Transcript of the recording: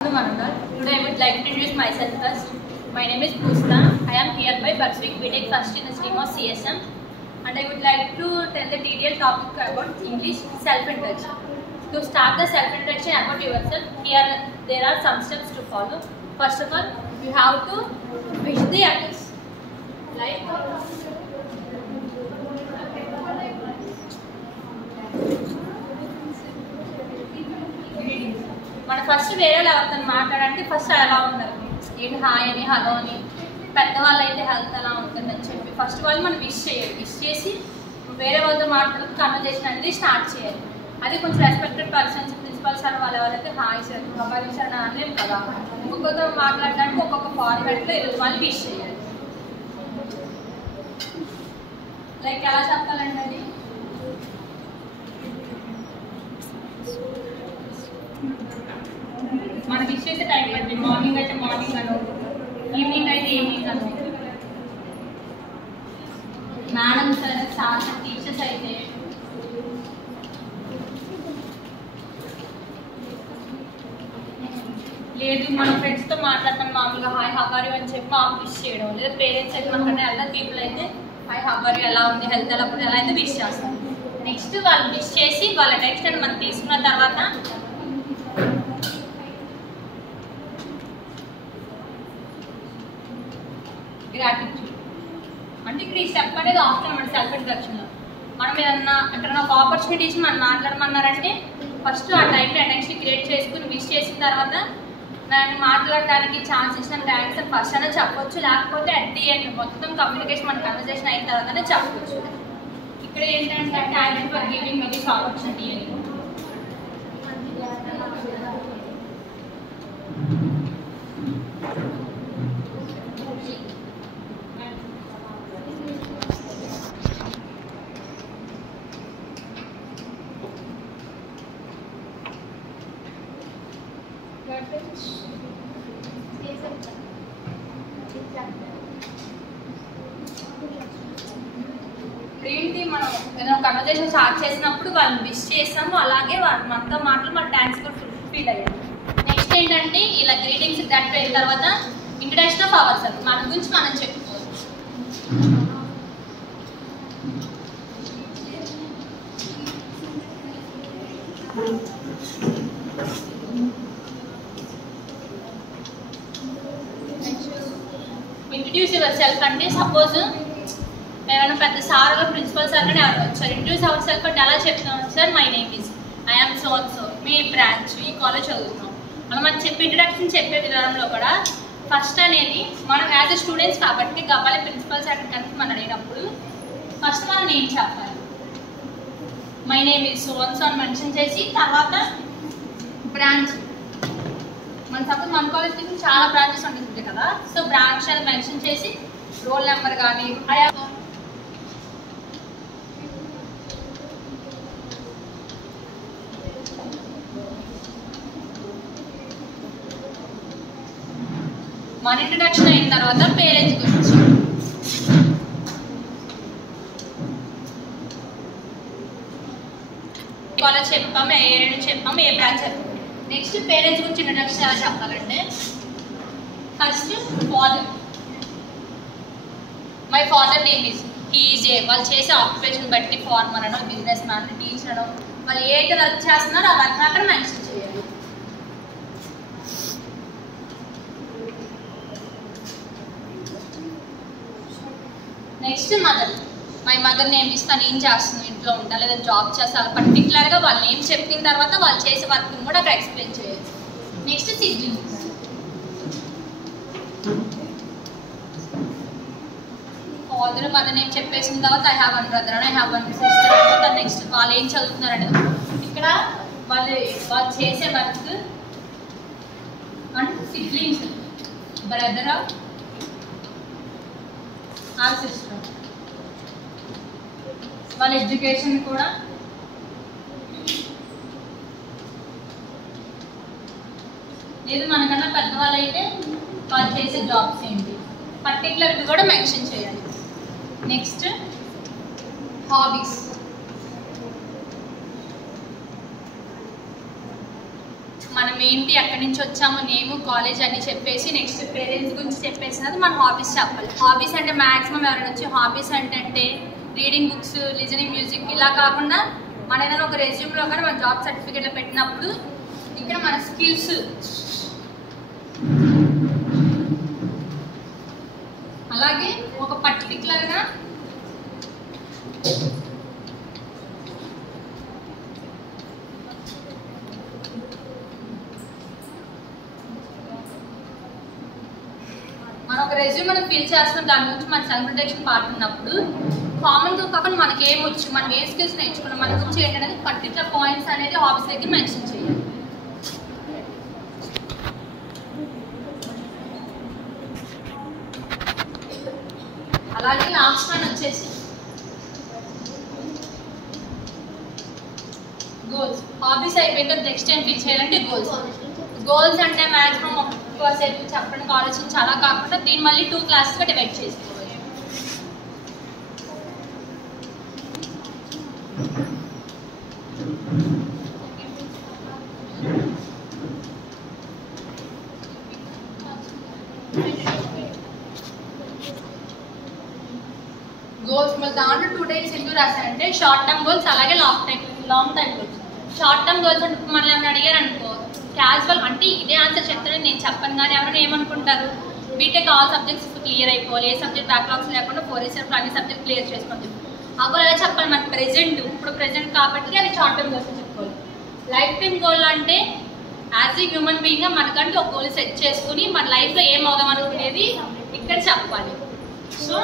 Today I would like to introduce myself first. My name is Pusna. I am here by pursuing BTech first in the stream of CSM, and I would like to tell the detailed topic about English self-introduction. To start the self-introduction about yourself, here there are some steps to follow. First of all, you have to wish the others. Like మన first వేరే ఎవరితో మాట్లాడాలంటే first ఎలా ఉండాలి, ఏంటి hi అని hello అని, పెద్దవాళ్ళు అయితే హెల్త్ ఎలా ఉంటుందని చెప్పి ఫస్ట్ వాళ్ళు మనం విష్ చేయాలి. విష్ చేసి వేరే వాళ్ళతో మాట్లాడుతూ కన్వర్జేషన్ అనేది స్టార్ట్ చేయాలి. అది కొంచెం రెస్పెక్టెడ్ పర్సన్స్, ప్రిన్సిపల్స్ అని వాళ్ళెవరైతే హాయ్ సార్ మొబైల్ సార్ అని అనలేము కదా, ఒక్కొక్కరితో మాట్లాడడానికి ఒక్కొక్క ఫార్మాట్లో వాళ్ళు విష్ చేయాలి. లైక్ ఎలా చెప్పాలండి అది, మన విష్ చేసే టైం బట్టి మార్నింగ్ అయితే మార్నింగ్ అను, ఈవినింగ్ అయితే ఈవినింగ్ అను. మేడం సార్ సార్ టీచర్స్ అయితే లేదు మన ఫ్రెండ్స్తో మాట్లాడతాం మామూలుగా హాయ్ హవారి అని చెప్పి మాకు విష్ చేయడం, లేదా పేరెంట్స్ అయితే మనకంటే అదర్ పీపుల్ అయితే హాయ్ హవారి ఎలా ఉంది, హెల్త్ ఎలా ఉంది, ఎలా అయితే విష్ చేస్తాం. నెక్స్ట్ వాళ్ళు విష్ చేసి వాళ్ళ నెక్స్ట్ టైం మనం తీసుకున్న తర్వాత గ్రాటిట్యూడ్ అంటే ఇక్కడ ఈ స్టెప్ అనేది ఆప్షన్ మన సెల్ఫ్ ఇంట్రడక్షన్లో. మనం ఏదన్నా అంటే ఒక ఆపర్చునిటీస్ మనం మాట్లాడమన్నారంటే ఫస్ట్ ఆ టైంలో నెక్స్ట్ క్రియేట్ చేసుకుని విష్ చేసిన తర్వాత దాన్ని మాట్లాడడానికి ఛాన్స్ ఇచ్చిన థ్యాంక్స్ అని ఫస్ట్ అనేది చెప్పొచ్చు, లేకపోతే అట్ ది ఎండ్ మొత్తం కమ్యూనికేషన్ మన కన్వర్సేషన్ అయిన తర్వాతనే చెప్పొచ్చు. ఇక్కడ ఏంటంటే thank you for giving me this opportunity అని. ఏంటి మనం ఏదైనా కన్వర్జేషన్ స్టార్ట్ చేసినప్పుడు వాళ్ళని విష్ చేస్తాము, అలాగే వాళ్ళు మనతో మాటలు మన థ్యాంక్స్ కూడా ఫీల్ అయ్యాము. నెక్స్ట్ ఏంటంటే ఇలా గ్రీటింగ్స్ దట్ అయిన తర్వాత ఇంట్రడక్షన్ ఆఫ్ అవర్ సెల్ఫ్, మన గురించి మనం చెప్పుకోవచ్చు. ఇంట్రడ్యూస్ యువర్ సెల్ఫ్ అంటే సపోజ్ ఏమైనా పెద్ద సార్ ప్రిన్సిపల్ సార్ కానీ ఎవరు వచ్చారు, ఇంట్రడ్యూస్ అవర్ సెల్ఫ్ అంటే ఎలా చెప్తున్నాం, sir my name is I'm so and so, me branch ఈ కాలేజ్ చదువుతున్నాం అలా మనం చెప్పి ఇంట్రడక్షన్ చెప్పే విధానంలో కూడా ఫస్ట్ అనేది మనం యాజ్ ఎ స్టూడెంట్స్ కాబట్టి గవ్వాలి ప్రిన్సిపల్ సార్ కనుక మనం అడిగినప్పుడు ఫస్ట్ మనం నేమ్ చెప్పాలి. My name is so and so అని మెన్షన్ చేసి తర్వాత బ్రాంచ్, మన సపోజ్ మన కాలేజ్ నుంచి చాలా బ్రాంచెస్ ఉంటుంది కదా, సో బ్రాంచ్ అని మెన్షన్ చేసి రోల్ నెంబర్ కానీ మన ఇంట్రడక్షన్ అయిన తర్వాత పేరెంట్స్ గురించి కాలేజ్ చెప్పాము, ఏ ఏరియా చెప్పాము, ఏ బ్రాంచ్ చెప్పాము. నెక్స్ట్ పేరెంట్స్ గురించి ఇంట్రడక్షన్ ఎలా చెప్పాలంటే first father, my father name is he is ఏ, వాళ్ళు చేసే ఆక్యుపేషన్ బట్టి ఫార్మర్ అనో బిజినెస్ మ్యాన్ టీచర్ అనో వాళ్ళు ఏదైతే వర్క్ చేస్తున్నారో ఆ వర్క్ మాత్రం మెన్షన్ చేయాలి. Next mother, my mother name is తను ఏం చేస్తుంది, ఇంట్లో ఉంటా లేదా జాబ్ చేస్తా, అలా పర్టికులర్గా వాళ్ళు నేమ్ చెప్పిన తర్వాత వాళ్ళు చేసే వర్క్ని కూడా అక్కడ ఎక్స్ప్లెయిన్ చేయాలి. Next siblings, father mother name చెప్పేసిన తర్వాత I have one brother and I have one sister అంటే నెక్స్ట్ వాళ్ళు ఏం చదువుతున్నారంటే ఇక్కడ వాళ్ళు చేసే work and siblings brother are sister వాళ్ళ ఎడ్యుకేషన్ కూడా లేదు మనకన్నా పెద్దవాళ్ళు అయితే వాళ్ళు చేసే జాబ్స్ ఏంటి పర్టికులర్గా కూడా మెన్షన్ చేయాలి. నెక్స్ట్ హాబీస్, మనం ఏంటి, ఎక్కడి నుంచి వచ్చాము, నేము, కాలేజ్ అని చెప్పేసి నెక్స్ట్ పేరెంట్స్ గురించి చెప్పేసినది మన హాబీస్ చెప్పాలి. హాబీస్ అంటే మ్యాక్సిమం ఎవరైనా వచ్చి హాబీస్ అంటే రీడింగ్ బుక్స్, లిజనింగ్ మ్యూజిక్ ఇలా కాకుండా మన ఏదైనా ఒక రెజ్యూమ్లో కానీ మన జాబ్ సర్టిఫికేట్లో పెట్టినప్పుడు ఇక్కడ మన స్కిల్స్, అలాగే ఒక పర్టికులర్గా మనం ఒక రెజ్యూమ్ మనం ఫిల్ చేస్తాం, దాని గురించి మన సెల్ఫ్ ఇంట్రడక్షన్ పార్ట్ ఉన్నప్పుడు కామన్గా కాకుండా మనకి ఏమొచ్చు, మనం ఏ స్కిల్స్ నేర్చుకున్నాం, మన గురించి ఏంటనేది పర్టికులర్ పాయింట్స్ అనేది హాబీస్ దగ్గర మెన్షన్ చేయాలి. అలాగే లాస్ట్ వన్ వచ్చేసి గోల్స్. హాబీస్ అయిపోయిన తర్వాత నెక్స్ట్ ఏం ఫిల్ చేయాలంటే గోల్స్. గోల్స్ అంటే మ్యాక్సిమం ఎక్కువసేపు చెప్పడానికి ఆలోచించి అలా కాకుండా దీన్ని మళ్ళీ 2 క్లాసెస్గా డివైడ్ చేసుకోవాలి. గోల్స్ మళ్ళీ దాంట్లో 2 టైప్స్ ఎందుకు రాశారంటే షార్ట్ టర్మ్ గోల్స్ అలాగే long time goals. Short term goals అంటే మనల్ని ఏమైనా అడిగారు అనుకో, క్యాజువల్ అంటే ఇదే ఆన్సర్ చెప్తానని నేను చెప్పను, కానీ ఎవరైనా ఏమనుకుంటారు, బీటెక్ ఆల్ సబ్జెక్ట్స్ క్లియర్ అయిపోవాలి, ఏ సబ్జెక్ట్ బ్యాక్లాగ్స్ లేకుండా 4 ఇయర్స్ అన్ని సబ్జెక్ట్ క్లియర్ చేసుకోండి. ఆ గోల్ అలా చెప్పాలి మనకి ఇప్పుడు ప్రెజెంట్ కాబట్టి అది షార్ట్ టర్మ్ గోల్స్ చెప్పుకోవాలి. లైఫ్ టైం గోల్ అంటే యాజ్ ఏ హ్యూమన్ బీయింగ్గా మనకంటూ ఒక గోల్ సెట్ చేసుకుని మన లైఫ్లో ఏం అవుదాం అనుకునేది ఇక్కడ చెప్పాలి. సో